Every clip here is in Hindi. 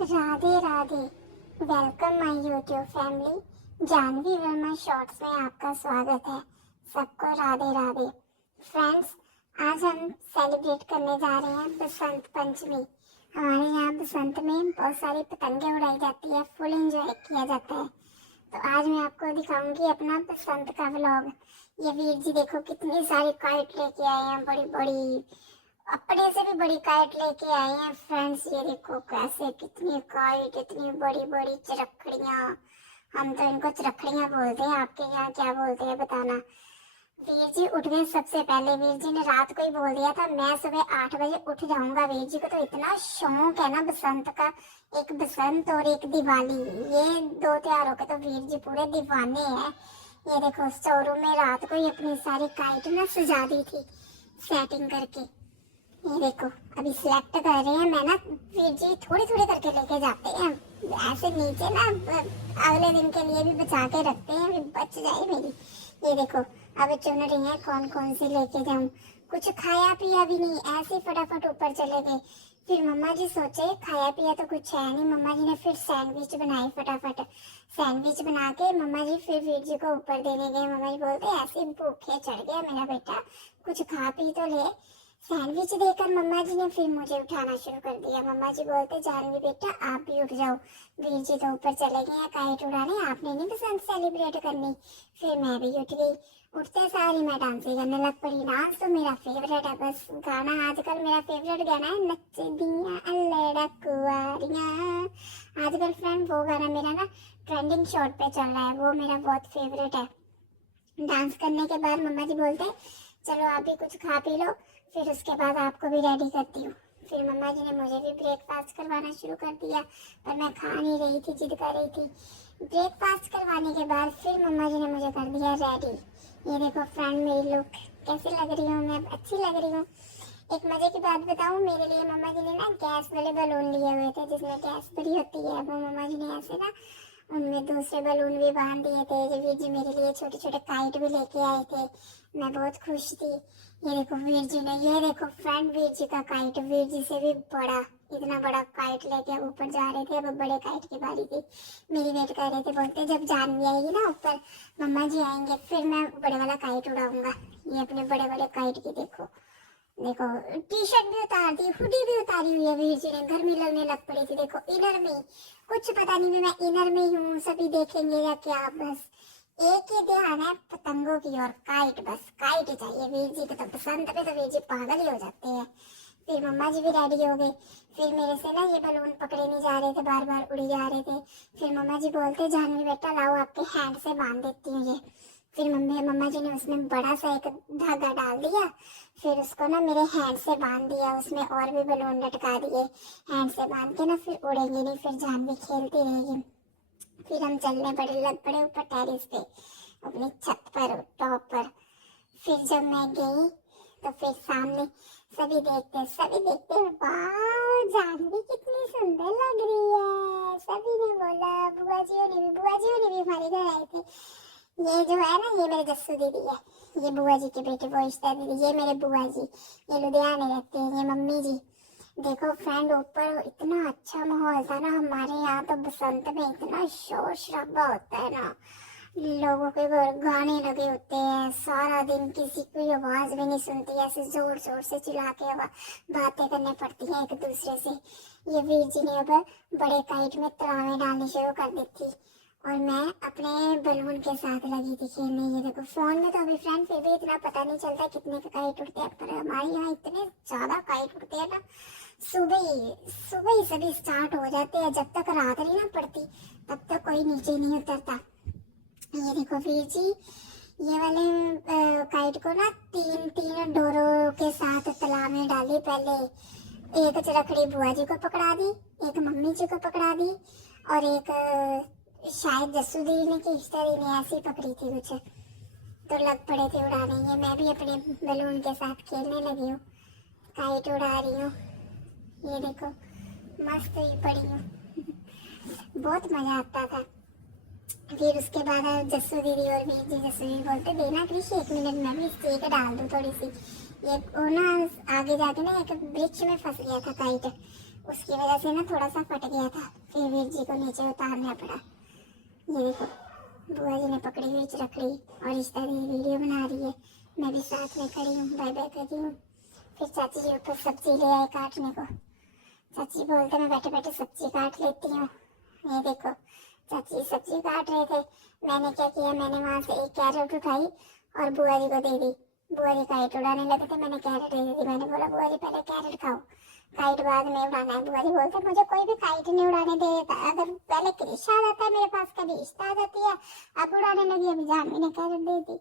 Radhe Radhe. Welcome my YouTube family. Janvi Verma shorts में आपका स्वागत है। सबको राधे राधे। फ्रेंड्स, आज हम सेलिब्रेट करने जा रहे हैं बसंत पंचमी। हमारे यहाँ बसंत में बहुत सारी पतंगे उड़ाई जाती है, फुल एंजॉय किया जाता है। तो आज मैं आपको दिखाऊंगी अपना बसंत का व्लॉग। ये वीर जी देखो कितनी सारी काइट लेके आए हैं, बड़ी बड़ी, अपने से भी बड़ी काइट लेके आए हैं। फ्रेंड्स, ये देखो कैसे, कितनी काइट, इतनी बड़ी बड़ी चरखड़ियाँ। हम तो इनको चरखड़ियाँ बोलते हैं, आपके यहाँ क्या बोलते हैं बताना। वीर जी उठ गए सबसे पहले। वीर जी ने रात को ही बोल दिया था मैं सुबह 8 बजे उठ जाऊंगा। वीर जी को तो इतना शौक है ना बसंत का। एक बसंत और एक दिवाली, ये दो त्योहारों के तो वीर जी पूरे दीवाने हैं। ये देखो शोरूम में रात को ही अपनी सारी काइट ना सजा दी थी सेटिंग करके। ये देखो अभी सिलेक्ट कर रहे हैं। मैं ना वीर जी थोड़ी थोड़ी करके लेके जाते हैं, ऐसे नीचे ना अगले दिन के लिए भी बचा के रखते हैं, भी बच जाए मेरी। ये देखो अब चुन रही हैं कौन कौन सी लेके जाऊं। कुछ खाया पिया भी नहीं, ऐसे फटाफट ऊपर चले गए। फिर मम्मा जी सोचे खाया पिया तो कुछ है नहीं। मम्मा जी ने फिर सैंडविच बनाई फटाफट। सैंडविच बना के मम्मा जी फिर वीर जी को ऊपर देने गए। मम्मा जी बोलते ऐसे भूखे चढ़ गया मेरा बेटा, कुछ खा पी तो ले। सैंडविच देकर मम्मा जी ने फिर मुझे उठाना शुरू कर दिया। मम्मा जी बोलते जानवी बेटा आप भी उठ जाओ, वीर जी तो ऊपर चले गए हैं काइट उड़ाने, आपने नहीं बसंत सेलिब्रेट करनी। फिर मैं भी उठ गई। उठते सारी मैं डांस ही करने लग पड़ी। डांस तो मेरा फेवरेट है, बस गाना आजकल मेरा फेवरेट गाना है नच दिया अल्लेड़ा कुआरियां। आजकल फ्रेंड वो गाना मेरा ना ट्रेंडिंग शॉट पे चल रहा है, वो मेरा बहुत फेवरेट है। डांस करने के बाद मम्मा जी बोलते चलो आप भी कुछ खा पी लो, फिर उसके बाद आपको भी रेडी करती हूँ। फिर मम्मा जी ने मुझे भी ब्रेकफास्ट करवाना शुरू कर दिया, पर मैं खा नहीं रही थी, जिद कर रही थी। ब्रेकफास्ट करवाने के बाद फिर मम्मा जी ने मुझे कर दिया रेडी। ये देखो फ्रेंड मेरी लुक कैसी लग रही हूँ, मैं अच्छी लग रही हूँ। एक मजे की बात बताऊँ, मेरे लिए मम्मा जी ने ना गैस वाले बलून लिए हुए थे जिसमें गैस भरी होती है। वो मम्मा जी ने ऐसे ना उनमें दूसरे बलून भी बांध दिए थे। वीर जी मेरे लिए छोटे छोटे काइट भी लेके आए थे, मैं बहुत खुश थी। ये देखो वीर जी ने, ये देखो फ्रेंड वीर जी का काइट, वीर जी से भी बड़ा, इतना बड़ा काइट लेके ऊपर जा रहे थे। अब बड़े काइट की बारी थी, मेरी वेट कर रहे थे। बोलते जब जानवी आएगी ना ऊपर, मम्मा जी आएंगे, फिर मैं बड़े वाला काइट उड़ाऊंगा। ये अपने बड़े बड़े काइट की देखो, देखो टी शर्ट भी उतार दी, हुडी भी उतारी हुई है। वीर जी ने गर्मी लगने लग पड़ी थी। देखो इनर में कुछ पता नहीं मैं इनर में ही हूँ, सभी देखेंगे या क्या। बस एक ही ध्यान है पतंगों की और काइट, बस काइट ही चाहिए। वीर जी को तो बसंत पे तो वीर जी पागल ही हो जाते हैं। फिर मम्मा जी भी रेडी हो गई। फिर मेरे से ना ये बलून पकड़े नहीं जा रहे थे, बार बार उड़ी जा रहे थे। फिर मम्मा जी बोलते जानवी बेटा लाओ आपके हैंड से बांध देती हूँ ये। फिर मम्मा जी ने उसमें बड़ा सा एक धागा डाल दिया, फिर उसको ना मेरे हैंड से बांध दिया, उसमें और भी बलून लटका दिए। हैंड से बांध के ना फिर उड़ेंगे नहीं, फिर जानवी खेलती रहेगी। फिर हम चलने लग पड़े ऊपर टेरिस पे, अपनी छत पर, टॉप पर। फिर जब मैं गई तो फिर सामने सभी देखते वाह जानवी कितनी सुंदर लग रही है। सभी ने बोला, बुआ जी ने भी हमारे घर आए थे। ये जो है ना, ये मेरे जस्सू दीदी है, ये बुआ जी के बेटे वो इश्ता दीदी, ये मेरे बुआ जी, ये लुधियाने रहते हैं, ये मम्मी जी। देखो फ्रेंड ऊपर इतना अच्छा माहौल था ना। हमारे यहाँ तो बसंत में इतना शोर शराबा होता है ना, लोगों के गाने लगे होते हैं सारा दिन, किसी की आवाज भी नहीं सुनती, ऐसे जोर जोर से चिल्ला के बातें करने पड़ती हैं एक दूसरे से। ये वीर जी ने अब बड़े काइट में तरावे डालनी शुरू कर दी थी और मैं अपने बलून के साथ लगी थी खेलने। ये देखो फोन में तो अभी फ्रेंड फिर भी इतना पता नहीं चलता कितने का काइट उड़ते हैं, पर हमारे यहाँ इतने ज्यादा काइट उड़ते हैं ना। सुबह ही सभी स्टार्ट हो जाते हैं, जब तक रात नहीं ना पड़ती तब तक कोई नीचे नहीं उतरता। ये देखो वीर जी ये वाले काइट को ना तीन तीन डोरों के साथ तालाब में डाली। पहले एक चरखड़ी बुआ जी को पकड़ा दी, एक मम्मी जी को पकड़ा दी, और एक शायद जस्सू दीदी ने की इश्ता दीदी ने ऐसी पकड़ी थी कुछ, तो लग पड़े थे उड़ाने। ये मैं भी अपने बलून के साथ खेलने लगी हूँ, काइट उड़ा रही हूँ। ये देखो मस्त हुई पड़ी हूँ बहुत मजा आता था। फिर उसके बाद जस्सू दीदी और वीर जी, जस्सू दीदी बोलते देना कृषि 1 मिनट में भी स्टेक डाल दूँ थोड़ी सी। ये वो ना आगे जाके ना एक वृक्ष में फंस गया था काइट, उसकी वजह से ना थोड़ा सा फट गया था, फिर वीर जी को नीचे उतारना पड़ा। ये देखो बुआ जी ने पकड़ी हुई रखड़ी और रिश्ता दी वीडियो बना रही है, मैं भी साथ में खड़ी हूँ, बाय बाय कर रही हूँ। फिर चाची जी ऊपर सब्जी ले आए काटने को। चाची बोलते मैं बैठे बैठे सब्जी काट लेती हूँ। ये देखो चाची सब्जी काट रहे थे, मैंने क्या किया, मैंने वहां से एक कैरेट उठाई और बुआ जी को दे दी। बुआ जी काइट उड़ाने लगे थे, मैंने कैरेट दे दी। मैंने बोला बुआ जी पहले कैरेट खाओ, काइट बाद में उड़ाना है। बुआ जी बोलते मुझे कोई भी काइट नहीं उड़ाने दे देता, अगर पहले क्रिश आ जाता है मेरे पास, कभी इश्ता आ जाती है, अब उड़ाने लगी। अभी जानवी ने कैरेट दे दी।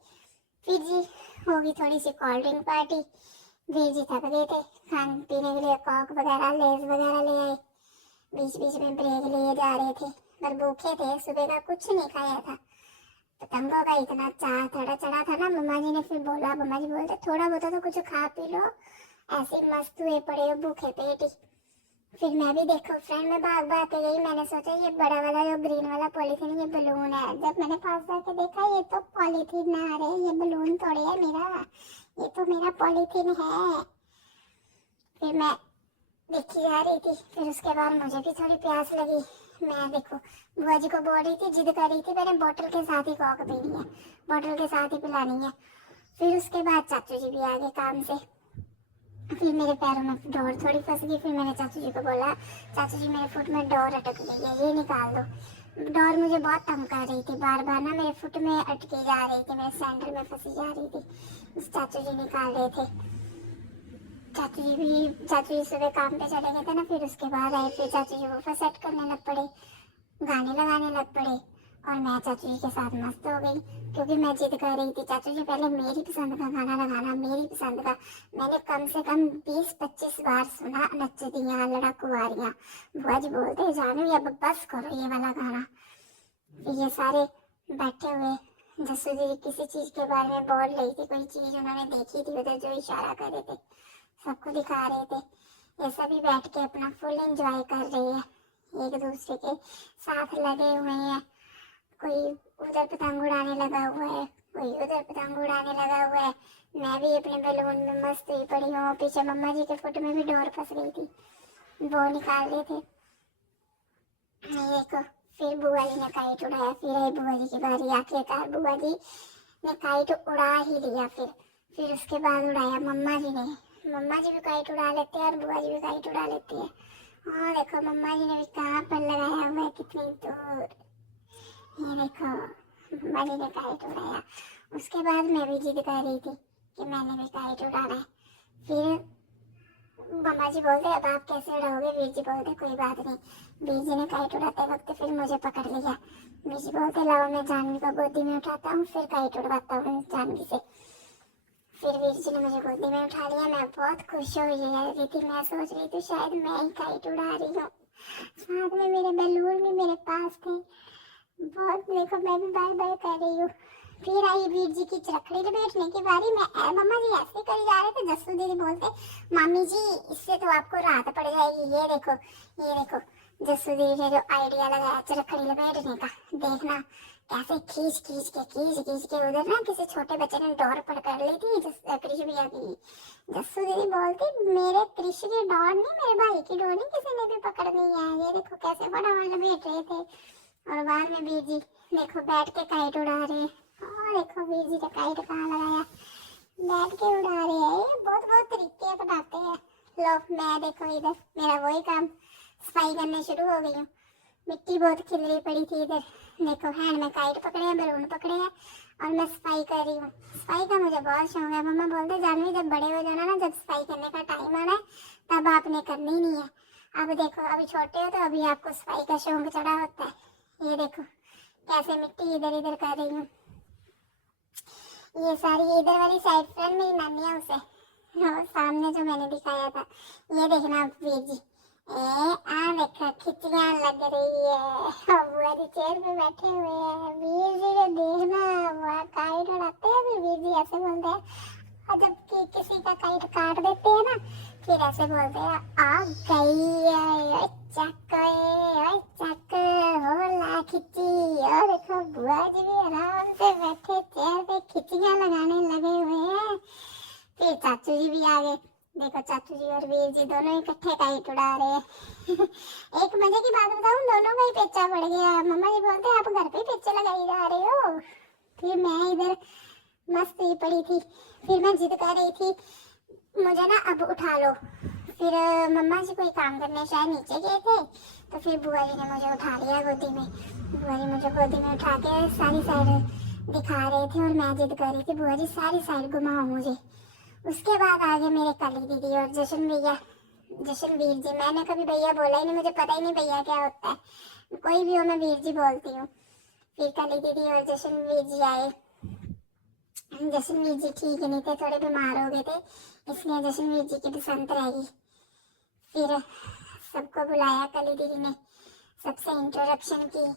फिर जी होगी थोड़ी सी cold drink party. Veer ji थक गए थे, खाने पीने के लिए कॉक वगैरह लेज वगैरह ले आए। बीच बीच में ब्रेक लिए जा रहे थे, पर भूखे थे, सुबह का कुछ नहीं खाया था। पतंगों का इतना चाह चढ़ा था ना, मम्मा जी ने फिर बोला, मम्मा जी बोलते थोड़ा बहुत तो कुछ खा पी लो, ऐसे मस्त हुए पड़े हो भूखे पेट ही। फिर मैं भी देखो फ्रेंड में भाग भाग के गई, मैंने सोचा ये बड़ा वाला जो ग्रीन वाला पॉलीथीन ये बलून है। जब मैंने पास जाके देखा ये तो पॉलीथीन ना रहे, ये बलून थोड़ी है मेरा, ये तो मेरा पॉलीथीन है। फिर मैं देखी जा रही थी, फिर उसके बाद मुझे भी थोड़ी प्यास लगी। मैं देखो बुआ जी को बोल रही थी, जिद कर रही थी मैंने बोतल के साथ ही कॉक पीनी है, बोतल के साथ ही पिलानी है। फिर उसके बाद चाचू जी भी आ गए काम से। फिर मेरे पैरों में डोर थोड़ी फंस गई। फिर मैंने चाचू जी को बोला, चाचू जी मेरे फुट में डोर अटक गई है, ये निकाल दो। डोर मुझे बहुत तंग कर रही थी, बार बार ना मेरे फुट में अटकी जा रही थी, मेरे सैंडल में फंसी जा रही थी। चाचू जी निकाल रहे थे। चाचू जी सुबह काम पे चले गए थे ना, फिर उसके बाद आए। फिर चाचू जी वो सेट करने लग पड़े, गाने लगाने लग पड़े, और मैं चाचू जी के साथ मस्त हो गई, क्योंकि मैं जिद कर रही थी चाचू जी पहले मेरी पसंद का गाना लगाना, मेरी पसंद का। मैंने कम से कम 20-25 बार सुना नच दियां लड़ा कुंवारियां। बुआ जी बोलते जानू अब बस करो ये वाला गाना। फिर ये सारे बैठे हुए, जसू जी किसी चीज के बारे में बोल रही थी, कोई चीज उन्होंने देखी थी उधर जो इशारा कर रहे थे, सबको दिखा रहे थे। ये सभी बैठ के अपना फुल एंजॉय कर रही है, एक दूसरे के साथ लगे हुए हैं। कोई उधर पतंग उड़ाने लगा हुआ है, कोई उधर पतंग उड़ाने लगा हुआ है। मैं भी अपने बैलून में मस्त हुई पड़ी हूँ। पीछे मम्मा जी के फुट में भी डोर फंस गई थी, वो निकाल रहे थे। ये देखो फिर बुआ जी ने काइट उड़ाया, फिर आई बुआ जी की बारी। आखिरकार बुआ जी ने काइट उड़ा ही लिया। फिर उसके बाद उड़ाया मम्मा जी ने। मम्मा जी भी काइट उड़ा लेते हैं और बुआ जी भी काइट उड़ा लेती है। हाँ देखो मम्मा जी ने भी कहाँ पर लगाया हुआ है, कितनी दूर। ये देखो मम्मा जी ने काइट उड़ाया। उसके बाद मैं भी जिद कर रही थी कि मैंने भी काइट उड़ाना है। फिर मम्मा जी बोलते अब आप कैसे उड़ाओगे, वीर जी बोलते कोई बात नहीं। वीर जी ने काइट उड़ाते वक्त फिर मुझे पकड़ लिया। वीर जी बोलते लाओ मैं जानवी को गोदी में उठाता हूँ, फिर काइट उड़वाता हूँ जानवी से। फिर वीर जी ने मुझे गोदी में उठा लिया, मैं बहुत खुश हो रही थी। मैं सोच रही थी शायद मैं ही काइट उड़ा रही हूँ, साथ में मेरे बैलून भी मेरे पास थे। बहुत देखो मैं भी बाय बाय कर रही हूँ। फिर आई वीर जी की चरखड़ी लपेटने की बारी में। मम्मा जी ऐसे कर जा रहे थे, जस्सू दीदी बोलते मामी जी इससे तो आपको राहत पड़ जाएगी। ये देखो जस्सू दीदी ने जो आइडिया लगाया चरखड़ी लपेटने का, देखना कैसे खींच के उधर ना किसी छोटे बच्चे ने डोर पकड़ ली थी कृष भैया की। जस्सू दीदी बोलती मेरे कृष की डोर नहीं, मेरे भाई की डोर नहीं किसी ने भी पकड़नी है। ये देखो कैसे फटाफट लपेट रहे थे। और बाद में वीर जी देखो बैठ के काइट उड़ा रहे हैं। और देखो वीर जी ने काइट कहाँ लगाया, बैठ के उड़ा रहे हैं। ये बहुत तरीके अपनाते हैं लोग। मैं देखो इधर मेरा वही काम, सफाई करने शुरू हो गई हूँ। मिट्टी बहुत खिलरी पड़ी थी इधर। देखो हैंड में काइट पकड़े हैं, बैलून पकड़े हैं, और मैं सफाई कर रही हूँ। सफाई का मुझे बहुत शौक है। मम्मा बोलते जानवी जब बड़े हो जाना ना, जब सफाई करने का टाइम आना है तब आपने करनी नहीं है। अब देखो अभी छोटे हो तो अभी आपको सफाई का शौक चढ़ा होता है। ये देखो कैसे मिट्टी इधर इधर कर रही हूँ। ये सारी इधर वाली साइड फ्रेंड मेरी नानी है उसे, और सामने जो मैंने दिखाया था ये देखना वीर जी। आ देखो खिचियां लग रही है और बुआ जी चेयर पे बैठे हुए हैं। वीर जी ने देखना वहाँ काइट उड़ाते हैं, फिर वीर जी ऐसे बोलते हैं, और जब किसी का काइट काट देते हैं ना फिर ऐसे बोलते हैं आ गई है चक होला खिची। और देखो बुआ जी भी आराम से बैठे चेयर पे खिचियां लगाने लगे हुए हैं। फिर चाचू जी भी आ गए। देखो चाचू जी और वीर जी दोनों इकट्ठे काइट उड़ा रहे हैं। एक मजे की बात बताऊं, दोनों का ही पेचा पड़ गया। मम्मा जी बोलते हैं आप घर पे ही पेचे लगाई जा रहे हो। फिर मैं इधर मस्त ही पड़ी थी। फिर मैं जिद कर रही थी मुझे ना अब उठा लो। फिर मम्मा जी कोई काम करने शायद नीचे गए थे, तो फिर बुआ जी ने मुझे उठा लिया गोदी में। बुआ जी मुझे गोदी में उठा के सारी साइड दिखा रहे थे और मैं जिद कर रही थी बुआ जी सारी साइड घुमाओ मुझे। उसके बाद आगे मेरे कली दीदी और जशन भैया, जशन वीर जी। मैंने कभी भैया बोला ही नहीं, मुझे पता ही नहीं भैया क्या होता है। कोई भी हो मैं वीर जी बोलती हूँ। फिर कली दीदी और जशन वीर जी आए। जशन वीर जी ठीक नहीं थे, थोड़े बीमार हो गए थे, इसलिए जशन वीर जी की बसंत रहेगी। फिर सबको बुलाया, कली दीदी ने सबसे इंट्रोडक्शन की।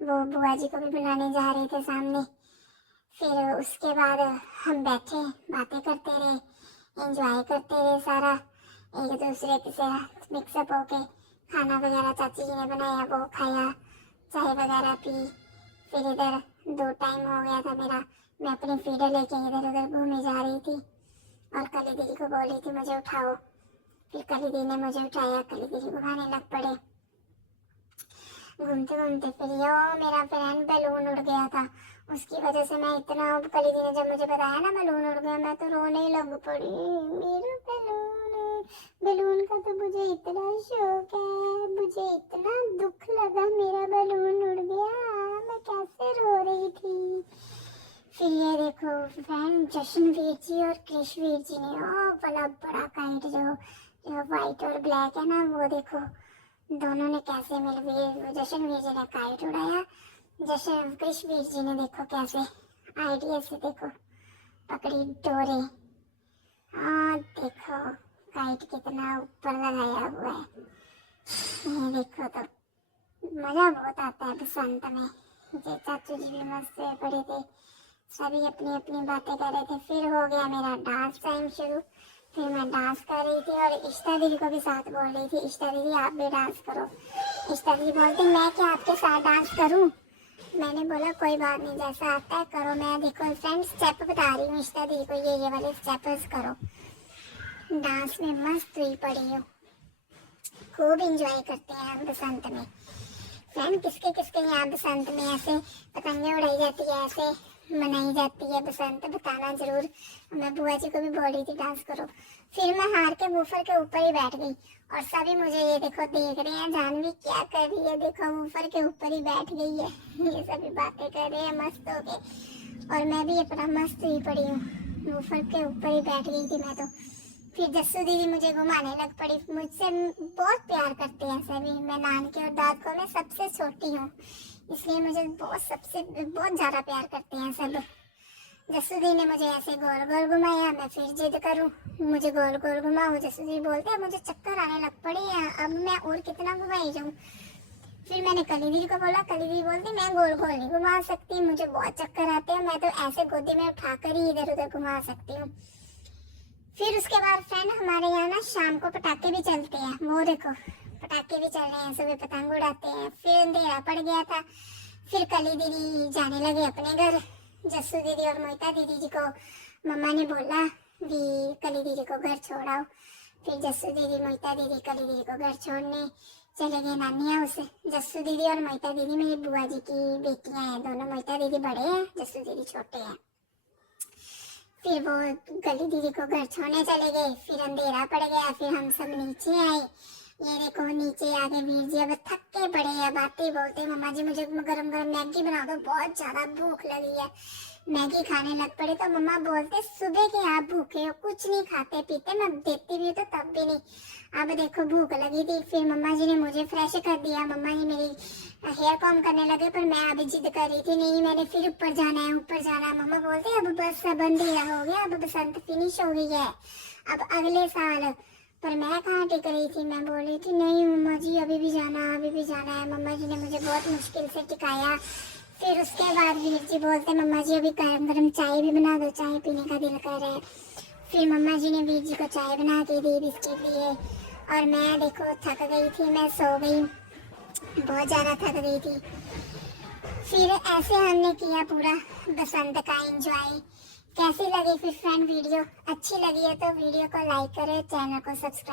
वो बुआ जी को भी बुलाने जा रहे थे सामने। फिर उसके बाद हम बैठे बातें करते रहे, एंजॉय करते रहे सारा, एक दूसरे के साथ मिक्सअप होके। खाना वगैरह चाची जी ने बनाया वो खाया, चाय वगैरह पी। फिर इधर 2 टाइम हो गया था मेरा, मैं अपनी फीडर लेके इधर उधर घूमे जा रही थी और कली दीदी को बोली थी मुझे उठाओ। फिर कली दीदी ने मुझे उठाया, कली दीदी घुमाने लग पड़े। घूमते घूमते फिर यो मेरा फ्रेंड बैलून उड़ गया था, उसकी वजह से मैं इतना, कली दी ने जब मुझे बताया ना बैलून उड़ गया, मैं तो रोने लग पड़ी। मेरा बैलून, बैलून का तो मुझे इतना शौक है, मुझे इतना दुख लगा मेरा बैलून उड़ गया, मैं कैसे रो रही थी। फिर ये देखो फ्रेंड जशनवीर जी और कृष्णवीर जी ने वाला बड़ा काइट जो व्हाइट और ब्लैक है ना, वो देखो दोनों ने कैसे मिलकर जशनवीर जी ने काइट उड़ाया, जशन कृष्णवीर जी ने देखो कैसे आइडिया से देखो पकड़ी डोरे। देखो काइट कितना ऊपर लगाया हुआ है, ये देखो तो मजा बहुत आता है बसंत में। ये चाचू जी भी मस्त पड़े थे, सभी अपनी अपनी बातें कर रहे थे। फिर हो गया मेरा डांस टाइम शुरू। फिर मैं डांस कर रही थी और इष्टा दीदी को भी साथ बोल रही थी इष्टा दीदी आप भी डांस करो। इष्टा दीदी बोलती मैं क्या आपके साथ डांस करूं। मैंने बोला कोई बात नहीं, जैसा आता है करो। मैं देखो फ्रेंड्स स्टेप बता रही हूँ इष्टा दीदी को, ये वाले स्टेप्स करो। डांस में मस्त हुई पड़ी हूँ, खूब इंजॉय करते हैं हम बसंत में। फ्रेंड किसके किसके यहाँ बसंत में ऐसे पतंगे उड़ाई जाती है, ऐसे मनाई जाती है बसंत, बताना जरूर। मैं बुआ जी को भी बोल रही थी डांस करो। फिर मैं हार के वूफर के ऊपर ही बैठ गई और सभी मुझे ये देखो देख रहे हैं, जानवी क्या कर रही है, देखो वूफर के ऊपर ही बैठ गई है। ये सभी बातें कर रहे हैं मस्त हो गए और मैं भी अपना मस्त ही पड़ी हूँ, वूफर के ऊपर ही बैठ गई थी मैं तो। फिर जस्सू दीदी मुझे घुमाने लग पड़ी, मुझसे बहुत प्यार करते हैं सभी। मैं नानके और दादको में सबसे छोटी हूँ, इसलिए मुझे बहुत ज़्यादा प्यार करते हैं सब। जस्सू दी ने मुझे ऐसे गोल गोल घुमाया, मैं फिर जिद करूँ मुझे गोल गोल घुमाओ। जस्सू दी बोलते हैं मुझे चक्कर आने लग पड़े हैं, अब मैं और कितना घुमाई जाऊँ। फिर मैंने कली दीदी को बोला, कली दीदी बोलती मैं गोल गोल नहीं घुमा सकती, मुझे बहुत चक्कर आते हैं, मैं तो ऐसे गोदी में उठाकर ही इधर उधर घुमा सकती हूँ। फिर उसके बाद फ्रेंड हमारे यहाँ ना शाम को पटाखे भी चलते हैं, वो देखो पटाखे भी चल रहे हैं, सुबह पतंग उड़ाते हैं। फिर अंधेरा पड़ गया था, फिर कली दीदी जाने लगे अपने घर। जस्सू दीदी और मोहिता दीदी जी को मम्मा ने बोला भी कली दीदी को घर छोड़ाओ। फिर जस्सू दीदी मोहिता दीदी कली दीदी को घर छोड़ने चले गए नानी हाउस। जस्सू दीदी और मोहिता दीदी मेरी बुआ जी की बेटियां हैं दोनों, मोहिता दीदी बड़े हैं, जस्सू दीदी छोटे हैं। फिर वो कली दीदी को घर छोड़ने चले गए, फिर अंधेरा पड़ गया, फिर हम सब नीचे आए। ये देखो नीचे आके वीर जी अब थक के पड़े हैं, बातें बोलते मम्मा जी मुझे गरम गरम मैगी बना दो, बहुत ज्यादा भूख लगी है। मैगी खाने लग पड़े तो मम्मा बोलते सुबह के आप भूखे हो, कुछ नहीं खाते पीते, मैं देती भी हूँ तो तब भी नहीं। अब देखो भूख लगी थी, फिर मम्मा जी ने मुझे फ्रेश कर दिया, मम्मा जी मेरी हेयर कॉम करने लगे, पर मैं अभी जिद कर रही थी नहीं मैंने फिर ऊपर जाना है ऊपर जाना है। मम्मा बोलते अब बस अब अंधेरा हो गया, अब बसंत फिनिश हो गई है, अब अगले साल। पर मैं कहाँ टिक रही थी, मैं बोल रही थी नहीं मम्मा जी अभी भी जाना अभी भी जाना है। मम्मा जी ने मुझे बहुत मुश्किल से टिकाया। फिर उसके बाद वीर जी बोलते मम्मा जी अभी गरम गरम चाय भी बना दो, चाय पीने का दिल कर रहा है। फिर मम्मा जी ने वीर जी को चाय बना के दी, बिस्किट लिए, और मैं देखो थक गई थी, मैं सो गई, बहुत ज़्यादा थक गई थी। फिर ऐसे हमने किया पूरा बसंत का एंजॉय। कैसी लगी फिर फ्रेंड वीडियो? अच्छी लगी है तो वीडियो को लाइक करें, चैनल को सब्सक्राइब